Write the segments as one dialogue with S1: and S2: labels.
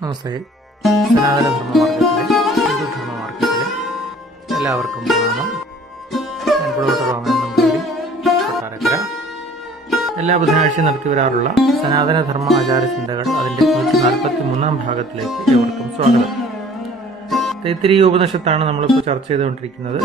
S1: നമസ്തേ സനാതന ധർമ്മമാർഗത്തിലെ ഹിന്ദു ധർമ്മമാർഗത്തിലെ എല്ലാവർക്കും പ്രണാമം ഞാൻ പുഴവട്ട രാമൻ നമ്പൂരി കൊട്ടാരക്കര. എല്ലാ ബുധനാഴ്ചയും നടത്തി വരാറുള്ള സനാതന ധർമ്മ ആചാര ചിന്തകൾ അതിന്റെ നൂറ്റി നാൽപ്പത്തി മൂന്നാം ഭാഗത്തിലേക്ക് ഏവർക്കും സ്വാഗതം. തൈത്തിരി ഉപനിഷത്താണ് നമ്മളിപ്പോൾ ചർച്ച ചെയ്തുകൊണ്ടിരിക്കുന്നത്.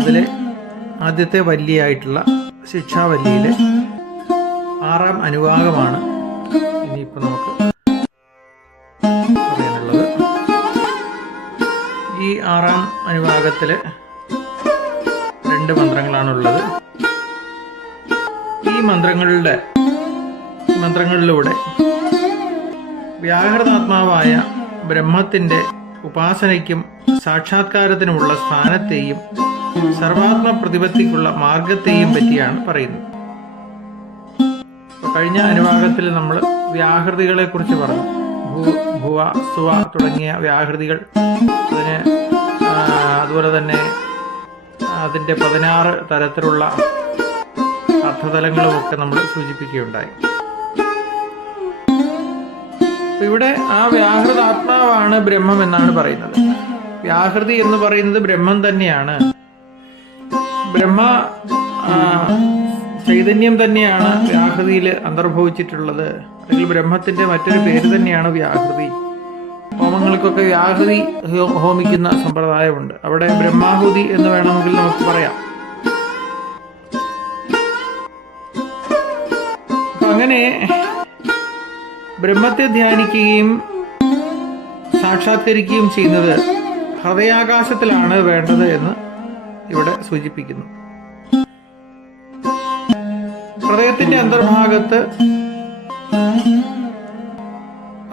S1: അതിലെ ആദ്യത്തെ വല്ലിയായിട്ടുള്ള ശിക്ഷാവല്ലിയിലെ ആറാം അനുഭാഗമാണ് ഇനിയിപ്പോൾ നമുക്ക് പറയാനുള്ളത്. ഈ ആറാം അനുഭാഗത്തിൽ രണ്ട് മന്ത്രങ്ങളാണുള്ളത്. ഈ മന്ത്രങ്ങളുടെ മന്ത്രങ്ങളിലൂടെ വ്യാഹൃതാത്മാവായ ബ്രഹ്മത്തിന്റെ ഉപാസനയ്ക്കും സാക്ഷാത്കാരത്തിനുമുള്ള സ്ഥാനത്തെയും സർവാത്മ പ്രതിപത്തിക്കുള്ള മാർഗത്തെയും പറ്റിയാണ് പറയുന്നത്. കഴിഞ്ഞ അനുഭാഗത്തിൽ നമ്മൾ വ്യാഹൃതികളെ കുറിച്ച് പറഞ്ഞു. ഭൂ ഭുവ സുവ തുടങ്ങിയ വ്യാഹൃതികൾ അതിന് അതുപോലെ തന്നെ അതിന്റെ പതിനാറ് തരത്തിലുള്ള അർത്ഥതലങ്ങളുമൊക്കെ നമ്മൾ സൂചിപ്പിക്കുകയുണ്ടായി. ഇവിടെ ആ വ്യാഹൃതാത്മാവാണ് ബ്രഹ്മം എന്നാണ് പറയുന്നത്. വ്യാഹൃതി എന്ന് പറയുന്നത് ബ്രഹ്മം തന്നെയാണ്. ബ്രഹ്മ ചൈതന്യം തന്നെയാണ് വ്യാഹൃതിയിൽ അന്തർഭവിച്ചിട്ടുള്ളത്. അല്ലെങ്കിൽ ബ്രഹ്മത്തിന്റെ മറ്റൊരു പേര് തന്നെയാണ് വ്യാഹൃതി. ഹോമങ്ങൾക്കൊക്കെ വ്യാഹൃതി ഹോമിക്കുന്ന സമ്പ്രദായമുണ്ട്. അവിടെ ബ്രഹ്മാഹുതി എന്ന് വേണമെങ്കിൽ നമുക്ക് പറയാം. അങ്ങനെ ബ്രഹ്മത്തെ ധ്യാനിക്കുകയും സാക്ഷാത്കരിക്കുകയും ചെയ്യുന്നത് ഹൃദയാകാശത്തിലാണ് വേണ്ടത് എന്ന് ഇവിടെ സൂചിപ്പിക്കുന്നു. ഹൃദയത്തിന്റെ അന്തർഭാഗത്ത്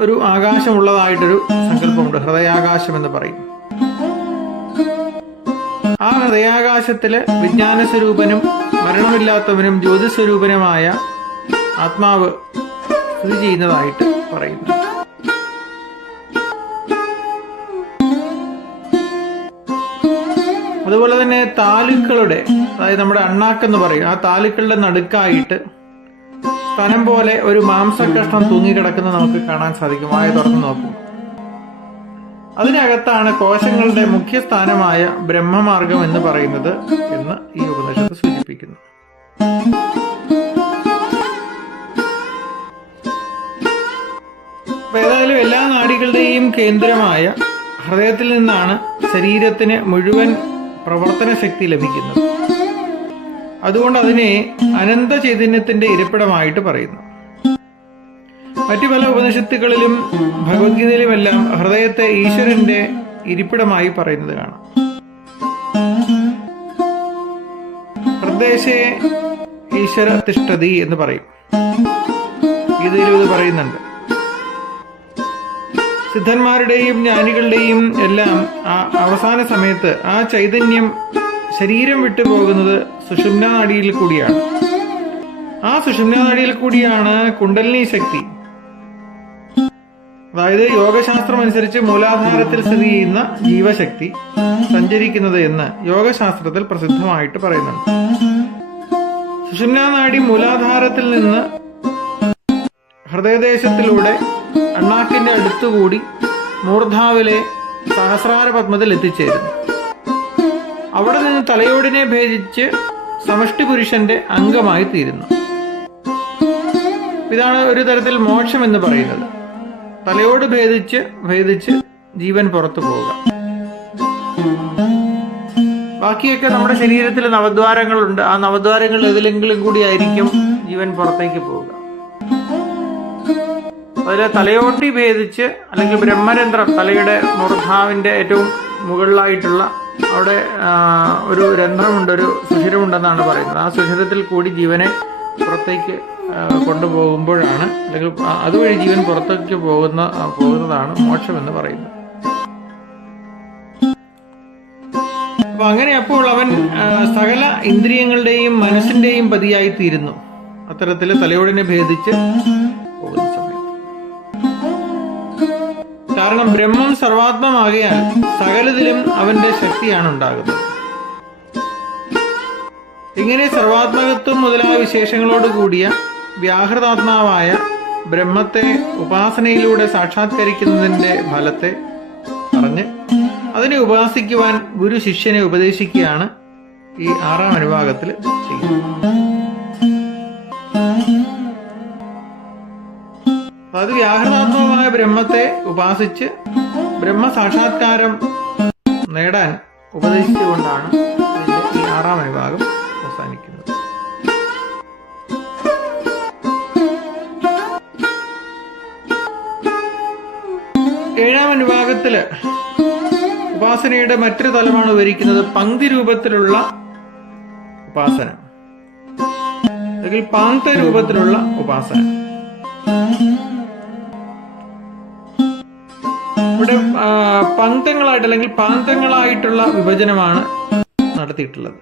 S1: ഒരു ആകാശമുള്ളതായിട്ടൊരു സങ്കല്പമുണ്ട്. ഹൃദയാകാശം എന്ന് പറയും. ആ ഹൃദയാകാശത്തിൽ വിജ്ഞാന സ്വരൂപനും മരണമില്ലാത്തവനും ജ്യോതിസ്വരൂപനുമായ ആത്മാവ് സ്ഥിതി ചെയ്യുന്നതായിട്ട് പറയുന്നു. അതുപോലെ തന്നെ താലുക്കളുടെ അതായത് നമ്മുടെ അണ്ണാക്കെന്ന് പറയും ആ താലുക്കളുടെ നടുക്കായിട്ട് സ്ഥലം പോലെ ഒരു മാംസകഷ്ണം തൂങ്ങിക്കിടക്കുന്നത് നമുക്ക് കാണാൻ സാധിക്കും. വായ തുറന്ന് നോക്കും. അതിനകത്താണ് കോശങ്ങളുടെ മുഖ്യസ്ഥാനമായ ബ്രഹ്മമാർഗം എന്ന് പറയുന്നത് എന്ന് ഈ ഉപനിഷത്ത് സൂചിപ്പിക്കുന്നു. ഏതായാലും എല്ലാ നാടികളുടെയും കേന്ദ്രമായ ഹൃദയത്തിൽ നിന്നാണ് ശരീരത്തിന് മുഴുവൻ പ്രവർത്തന ശക്തി ലഭിക്കുന്നത് അതുകൊണ്ട് അതിനെ അനന്ത ചൈതന്യത്തിന്റെ ഇരിപ്പിടമായിട്ട് പറയുന്നു. മറ്റു പല ഉപനിഷത്തുകളിലും ഭഗവത്ഗീതയിലുമെല്ലാം ഹൃദയത്തെ ഈശ്വരന്റെ ഇരിപ്പിടമായി പറയുന്നത് കാണാം. ഹൃദയശേ ഈശ്വര തിഷ്ഠതി എന്ന് പറയും. ഗീതയിലും ഇത് പറയുന്നുണ്ട്. സിദ്ധന്മാരുടെയും ജ്ഞാനികളുടെയും എല്ലാം ആ അവസാന സമയത്ത് ആ ചൈതന്യം ശരീരം വിട്ടു പോകുന്നത് സുഷുമ്ന നാടിയിൽ കൂടിയാണ്. ആ സുഷുമ്ന നാടിയിൽ കൂടിയാണ് കുണ്ടലിനി ശക്തി. അതായത് യോഗശാസ്ത്രം അനുസരിച്ച് മൂലാധാരത്തിൽ സ്ഥിതി ചെയ്യുന്ന ജീവശക്തി സഞ്ചരിക്കുന്നത് എന്ന് യോഗശാസ്ത്രത്തിൽ പ്രസിദ്ധമായിട്ട് പറയുന്നുണ്ട്. സുഷുമ്ന നാഡി മൂലാധാരത്തിൽ നിന്ന് ഹൃദയദേശത്തിലൂടെ അണ്ണാക്കിന്റെ അടുത്തുകൂടി മൂർധാവിലെ സഹസ്രാര പത്മത്തിൽ എത്തിച്ചേരുന്നു. അവിടെ നിന്ന് തലയോടിനെ ഭേദിച്ച് സമഷ്ടി പുരുഷന്റെ അംഗമായി തീരുന്നു. ഇതാണ് ഒരു തരത്തിൽ മോക്ഷം എന്ന് പറയുന്നത്. തലയോട് ഭേദിച്ച് ഭേദിച്ച് ജീവൻ പുറത്തു പോവുക. ബാക്കിയൊക്കെ നമ്മുടെ ശരീരത്തിൽ നവദ്വാരങ്ങളുണ്ട്. ആ നവദ്വാരങ്ങൾ ഏതിലെങ്കിലും കൂടി ആയിരിക്കും ജീവൻ പുറത്തേക്ക് പോവുക. അതിലെ തലയോട്ടി ഭേദിച്ച് അല്ലെങ്കിൽ ബ്രഹ്മരന്ധ്രം തലയുടെ മൂർധാവിന്റെ ഏറ്റവും മുകളിലായിട്ടുള്ള അവിടെ ഒരു രന്ധ്രമുണ്ട് ഒരു സുഷിരമുണ്ടെന്നാണ് പറയുന്നത്. ആ സുഷിരത്തിൽ കൂടി ജീവനെ പുറത്തേക്ക് കൊണ്ടുപോകുമ്പോഴാണ് അല്ലെങ്കിൽ അതുവഴി ജീവൻ പുറത്തേക്ക് പോകുന്ന പോകുന്നതാണ് മോക്ഷമെന്ന് പറയുന്നത്. അപ്പൊ അങ്ങനെ അപ്പോൾ അവൻ സകല ഇന്ദ്രിയങ്ങളുടെയും മനസ്സിന്റെയും പതിയായി തീരുന്നു അത്തരത്തിൽ തലയോടിനെ ഭേദിച്ച് കാരണം ബ്രഹ്മം സർവാത്മമാകയാൽ സകലത്തിലും അവന്റെ ശക്തിയാണ് ഉണ്ടാകുന്നത് ഇങ്ങനെ സർവാത്മകത്വം മുതലായ വിശേഷങ്ങളോട് കൂടിയ വ്യാഹൃതാത്മാവായ ബ്രഹ്മത്തെ ഉപാസനയിലൂടെ സാക്ഷാത്കരിക്കുന്നതിന്റെ ഫലത്തെ പറഞ്ഞ് അതിനെ ഉപാസിക്കുവാൻ ഗുരു ശിഷ്യനെ ഉപദേശിക്കുകയാണ് ഈ ആറാം അനുഭാഗത്തിൽ ചെയ്യുന്നത്. അതായത് വ്യാഹൃതാത്മകമായ ബ്രഹ്മത്തെ ഉപാസിച്ച് ബ്രഹ്മ സാക്ഷാത്കാരം നേടാൻ ഉപദേശിച്ചുകൊണ്ടാണ് ഈ ആറാം അനുഭാഗം അവസാനിക്കുന്നത്. ഏഴാം അനുഭാഗത്തിൽ ഉപാസനയുടെ മറ്റൊരു തലമാണ് വിവരിക്കുന്നത് പങ്ക്തി രൂപത്തിലുള്ള ഉപാസന. അല്ലെങ്കിൽ പാങ്ക്ത രൂപത്തിലുള്ള ഉപാസന. ഇവിടെ പന്തങ്ങളായിട്ട് അല്ലെങ്കിൽ പാന്തങ്ങളായിട്ടുള്ള വിഭജനമാണ് നടത്തിയിട്ടുള്ളത്.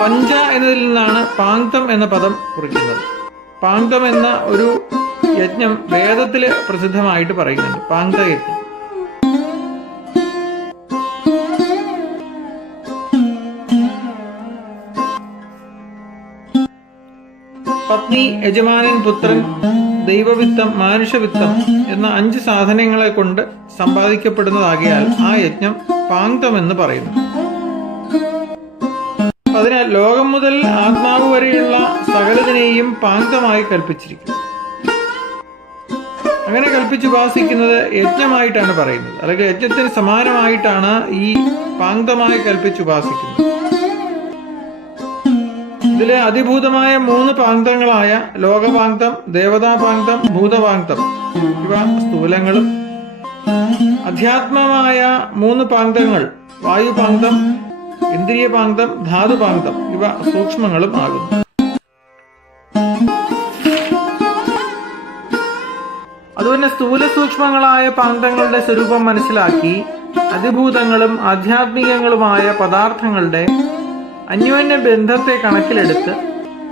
S1: പഞ്ച എന്നതിൽ നിന്നാണ് പാന്തം എന്ന പദം കുറിക്കുന്നത്. പാന്തം എന്ന ഒരു യജ്ഞം വേദത്തിൽ പ്രസിദ്ധമായിട്ട് പറയുന്നുണ്ട്. പാങ്ക്ത യജ്ഞം. പത്നി യജമാനൻ പുത്രൻ ദൈവവിത്തം മാനുഷവിത്തം എന്ന അഞ്ച് സാധനങ്ങളെ കൊണ്ട് സമ്പാദിക്കപ്പെടുന്നതാകിയാൽ ആ യജ്ഞം പാങ്ക്തം എന്ന് പറയുന്നു. അതിനാൽ ലോകം മുതൽ ആത്മാവ് വരെയുള്ള സകലതിനെയും പാങ്ക്തമായി കൽപ്പിച്ചിരിക്കുന്നു. അങ്ങനെ കൽപ്പിച്ച് ഉപാസിക്കുന്നത് യജ്ഞമായിട്ടാണ് പറയുന്നത്. അല്ലെങ്കിൽ യജ്ഞത്തിന് സമാനമായിട്ടാണ് ഈ പാങ്ക്തമായി കൽപ്പിച്ചുപാസിക്കുന്നത് ഇതിലെ അതിഭൂതമായ മൂന്ന് പാങ്തങ്ങളായ ലോകപാങ്തം ദേവതാപാങ്തം ഭൂതപാങ്തം ഇവ സ്ഥൂലങ്ങളും. അധ്യാത്മമായ മൂന്ന് പാങ്തങ്ങൾ വായുപാങ്തം ഇന്ദ്രിയപാങ്തം ധാതുപാങ്തം ഇവ സൂക്ഷ്മങ്ങളും ആകുന്നു. അതുപോലെ സ്ഥൂല സൂക്ഷ്മങ്ങളായ പാന്തങ്ങളുടെ സ്വരൂപം മനസ്സിലാക്കി അതിഭൂതങ്ങളും ആധ്യാത്മികങ്ങളുമായ പദാർത്ഥങ്ങളുടെ അന്യോന്യ ബന്ധത്തെ കണക്കിലെടുത്ത്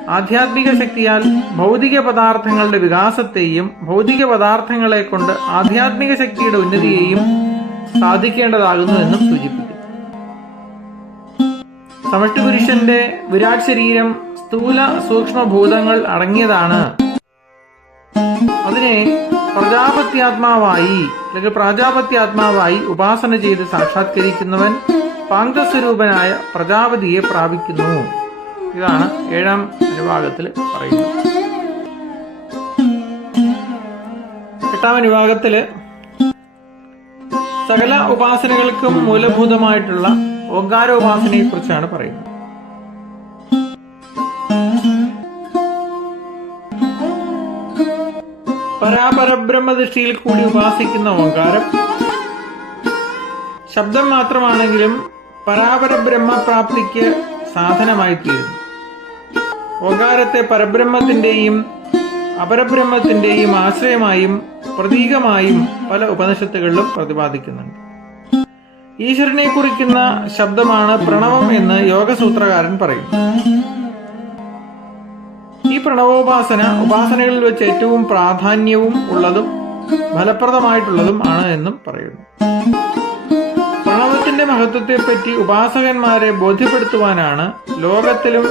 S1: ആധ്യാത്മിക ശക്തിയാൽ ഭൗതിക പദാർത്ഥങ്ങളുടെ വികാസത്തെയും ഭൗതിക പദാർത്ഥങ്ങളെ കൊണ്ട് ആധ്യാത്മിക ശക്തിയുടെ ഉന്നതിയെയും സാധിക്കേണ്ടതാകുന്നു എന്നും സൂചിപ്പിക്കുന്നു. സമഷ്ടി പുരുഷന്റെ വിരാട് ശരീരം സ്ഥൂല സൂക്ഷ്മഭൂതങ്ങൾ അടങ്ങിയതാണ്. അതിനെ പ്രജാപത്യാത്മാവായി അല്ലെങ്കിൽ പ്രാജാപത്യാത്മാവായി ഉപാസന ചെയ്ത് സാക്ഷാത്കരിക്കുന്നവൻ പാങ്ക്തസ്വരൂപനായ പ്രജാപതിയെ പ്രാപിക്കുന്നു. ഇതാണ് ഏഴാം അനുഭാഗത്തിൽ പറയുന്നത്. എട്ടാം അനുഭാഗത്തിൽ സകല ഉപാസനകൾക്കും മൂലഭൂതമായിട്ടുള്ള ഓങ്കാരോപാസനയെ കുറിച്ചാണ് പറയുന്നത്. പരാപരബ്രഹ്മദൃഷ്ടിയിൽ കൂടി ഉപാസിക്കുന്ന ഓങ്കാരം ശബ്ദം മാത്രമാണെങ്കിലും പരാപര ബ്രഹ്മപ്രാപ്തിക്ക് സാധനമായി തീരുന്നു ഓകാരത്തെ പരബ്രഹ്മത്തിന്റെയും അപരബ്രഹ്മത്തിന്റെയും ആശ്രയമായും പ്രതീകമായും പല ഉപനിഷത്തുകളിലും പ്രതിപാദിക്കുന്നുണ്ട്. ഈശ്വരനെ കുറിക്കുന്ന ശബ്ദമാണ് പ്രണവം എന്ന് യോഗസൂത്രകാരൻ പറയുന്നു. ഈ പ്രണവോപാസന ഉപാസനകളിൽ വെച്ച് ഏറ്റവും പ്രാധാന്യവും ഉള്ളതും ഫലപ്രദമായിട്ടുള്ളതും ആണ് എന്നും പറയുന്നു. പ്രണവത്തിന്റെ മഹത്വത്തെപ്പറ്റി ഉപാസകന്മാരെ ബോധ്യപ്പെടുത്തുവാനാണ് ലോകത്തിലും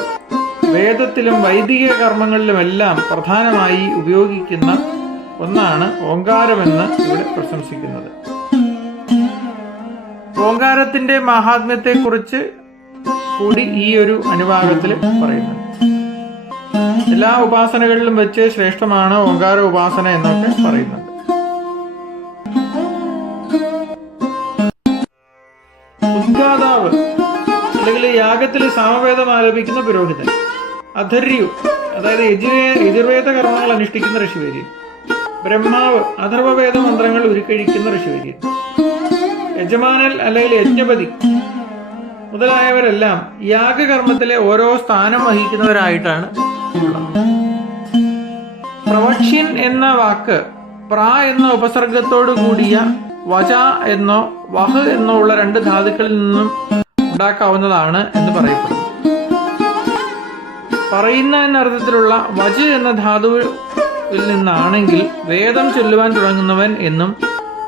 S1: വേദത്തിലും വൈദിക കർമ്മങ്ങളിലുമെല്ലാം പ്രധാനമായി ഉപയോഗിക്കുന്ന ഒന്നാണ് ഓങ്കാരമെന്ന് ഇവിടെ പ്രശംസിക്കുന്നത്. ഓങ്കാരത്തിന്റെ മഹാത്മ്യത്തെക്കുറിച്ച് കൂടി ഈ ഒരു അനുഭാഗത്തിൽ പറയുന്നു. എല്ലാ ഉപാസനകളിലും വെച്ച് ശ്രേഷ്ഠമാണ് ഓങ്കാര ഉപാസന എന്നൊക്കെ പറയുന്നുണ്ട്. അല്ലെങ്കിൽ യാഗത്തിൽ സാമവേദം ആലപിക്കുന്ന പുരോഹിതൻ. അധര്യു അതായത് യജുർവേദ കർമ്മങ്ങൾ അനുഷ്ഠിക്കുന്ന ഋഷിവര്യൻ ബ്രഹ്മാവ് അഥർവവേദ മന്ത്രങ്ങൾ ഉരുക്കഴിക്കുന്ന ഋഷിവര്യൻ യജമാനൽ അല്ലെങ്കിൽ യജ്ഞപതി മുതലായവരെല്ലാം യാഗകർമ്മത്തിലെ ഓരോ സ്ഥാനം വഹിക്കുന്നവരായിട്ടാണ് പ്രവക്ഷ്യൻ എന്ന വാക്ക് പ്ര എന്ന ഉപസർഗത്തോടു കൂടിയ വച എന്നോ വഹ് എന്നോ ഉള്ള രണ്ട് ധാതുക്കളിൽ നിന്നും ഉണ്ടാക്കാവുന്നതാണ് എന്ന് പറയപ്പെടുന്നു. പറയുന്ന എന്നർത്ഥത്തിലുള്ള വജ് എന്ന ധാതുവിൽ നിന്നാണെങ്കിൽ വേദം ചൊല്ലുവാൻ തുടങ്ങുന്നവൻ എന്നും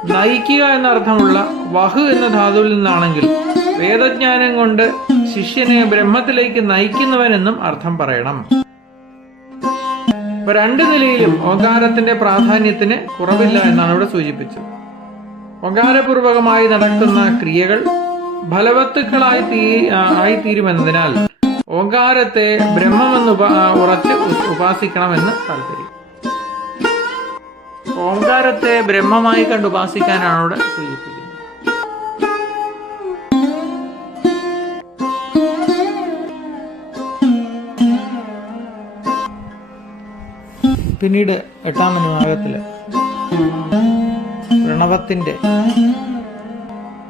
S1: നയിക്കുക എന്നർത്ഥമുള്ള വഹ് എന്ന ധാതുവിൽ നിന്നാണെങ്കിൽ വേദജ്ഞാനം കൊണ്ട് ശിഷ്യനെ ബ്രഹ്മത്തിലേക്ക് നയിക്കുന്നവൻ എന്നും അർത്ഥം പറയണം. ഇപ്പൊ രണ്ട് നിലയിലും ഓങ്കാരത്തിന്റെ പ്രാധാന്യത്തിന് കുറവില്ല എന്നാണ് ഇവിടെ സൂചിപ്പിച്ചത്. ഓങ്കാരപൂർവകമായി നടക്കുന്ന ക്രിയകൾ ഫലവത്തുക്കളായി തീ ആയി ആയിത്തീരുമെന്നതിനാൽ ഓങ്കാരത്തെ ബ്രഹ്മമെന്ന് ഉറച്ച് ഉപാസിക്കണമെന്ന് താല്പര്യം. ഓങ്കാരത്തെ ബ്രഹ്മമായി കണ്ട് ഉപാസിക്കാനാണ് അവിടെ സൂചിപ്പിക്കുന്നത്. പിന്നീട് എട്ടാം അനുഭാഗത്തിൽ പ്രണവത്തിന്റെ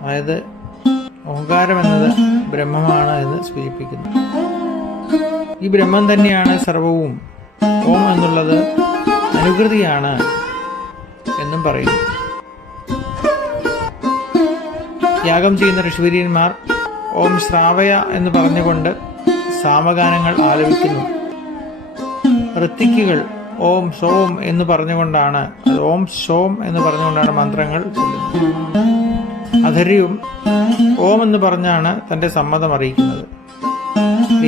S1: അതായത് ഓങ്കാരം എന്നത് ബ്രഹ്മമാണ് എന്ന് സൂചിപ്പിക്കുന്നു. ഈ ബ്രഹ്മം തന്നെയാണ് സർവവും. ഓം എന്നുള്ളത് അനുകൃതിയാണ് എന്നും പറയുന്നു. യാഗം ചെയ്യുന്ന ഋഷിവര്യന്മാർ ഓം ശ്രാവയ എന്ന് പറഞ്ഞുകൊണ്ട് സാമഗാനങ്ങൾ ആലപിക്കുന്നു. ഋത്തിക്കുകൾ ഓം സോം എന്ന് പറഞ്ഞുകൊണ്ടാണ് ഓം സോം എന്ന് പറഞ്ഞുകൊണ്ടാണ് മന്ത്രങ്ങൾ ചൊല്ലുന്നത്. അധര്യവും ഓം എന്ന് പറഞ്ഞാണ് തന്റെ സമ്മതം അറിയിക്കുന്നത്.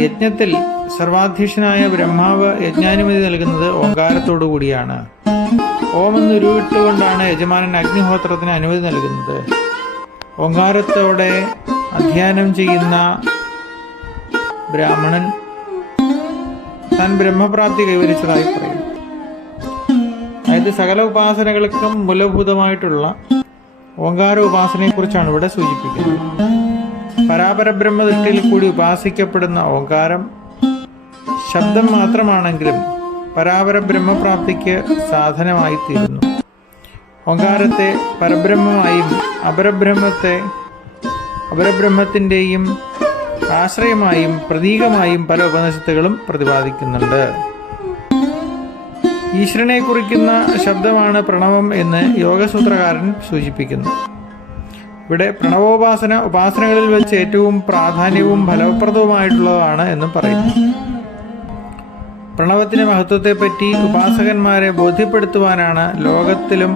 S1: യജ്ഞത്തിൽ സർവാധ്യക്ഷനായ ബ്രഹ്മാവ് യജ്ഞാനുമതി നൽകുന്നത് ഓങ്കാരത്തോടു കൂടിയാണ്. ഓം എന്ന് ഉരുവിട്ടുകൊണ്ടാണ് യജമാനൻ അഗ്നിഹോത്രത്തിന് അനുമതി നൽകുന്നത്. ഓങ്കാരത്തോടെ അധ്യയനം ചെയ്യുന്ന ബ്രാഹ്മണൻ താൻ ബ്രഹ്മപ്രാപ്തി കൈവരിച്ചതായി പറയും. അതായത് സകല ഉപാസനകൾക്കും മൂലഭൂതമായിട്ടുള്ള ഓങ്കാര ഉപാസനയെക്കുറിച്ചാണ് ഇവിടെ സൂചിപ്പിക്കുന്നത്. പരാപരബ്രഹ്മദൃഷ്ടിയിൽ കൂടി ഉപാസിക്കപ്പെടുന്ന ഓങ്കാരം ശബ്ദം മാത്രമാണെങ്കിലും പരാപര ബ്രഹ്മപ്രാപ്തിക്ക് സാധനമായി തീരുന്നു ഓങ്കാരത്തെ പരബ്രഹ്മമായും അപരബ്രഹ്മത്തെ അപരബ്രഹ്മത്തിന്റെയും ആശ്രയമായും പ്രതീകമായും പല ഉപനിഷത്തുകളും പ്രതിപാദിക്കുന്നുണ്ട്. ഈശ്വരനെ കുറിക്കുന്ന ശബ്ദമാണ് പ്രണവം എന്ന് യോഗസൂത്രകാരൻ സൂചിപ്പിക്കുന്നു. ഇവിടെ പ്രണവോപാസന ഉപാസനകളിൽ വെച്ച് ഏറ്റവും പ്രാധാന്യവും ഫലപ്രദവുമായിട്ടുള്ളതാണ് എന്നും പറയുന്നു. പ്രണവത്തിന്റെ മഹത്വത്തെപ്പറ്റി ഉപാസകന്മാരെ ബോധ്യപ്പെടുത്തുവാനാണ് ലോകത്തിലും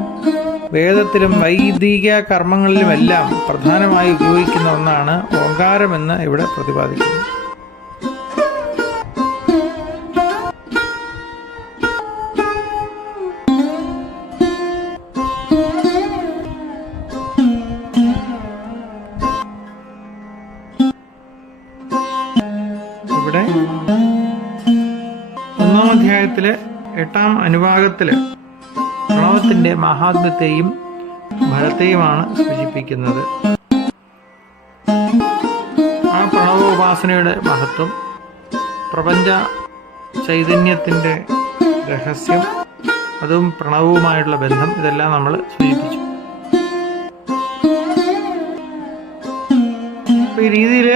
S1: വേദത്തിലും വൈദിക കർമ്മങ്ങളിലുമെല്ലാം പ്രധാനമായി ഉപയോഗിക്കുന്ന ഒന്നാണ് ഓങ്കാരമെന്ന് ഇവിടെ പ്രതിപാദിക്കുന്നു. അധ്യായത്തിലെ എട്ടാം അനുഭാഗത്തിൽ പ്രണവത്തിന്റെ മഹാത്മ്യത്തെയും ഫലത്തെയുമാണ് സൂചിപ്പിക്കുന്നത്. ആ പ്രണവോപാസനയുടെ മഹത്വം പ്രപഞ്ച ചൈതന്യത്തിന്റെ രഹസ്യം അതും പ്രണവവുമായുള്ള ബന്ധം ഇതെല്ലാം നമ്മൾ സൂചിപ്പിച്ചു. ഈ രീതിയിൽ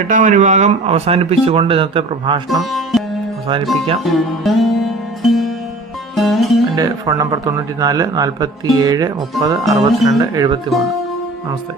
S1: എട്ടാം അനുഭാഗം അവസാനിപ്പിച്ചുകൊണ്ട് ഇന്നത്തെ പ്രഭാഷണം അവസാനിപ്പിക്കാം. എന്റെ ഫോൺ നമ്പർ തൊണ്ണൂറ്റി നാല് നാൽപ്പത്തി ഏഴ് മുപ്പത് അറുപത്തിരണ്ട് എഴുപത്തി മൂന്ന് നമസ്തേ.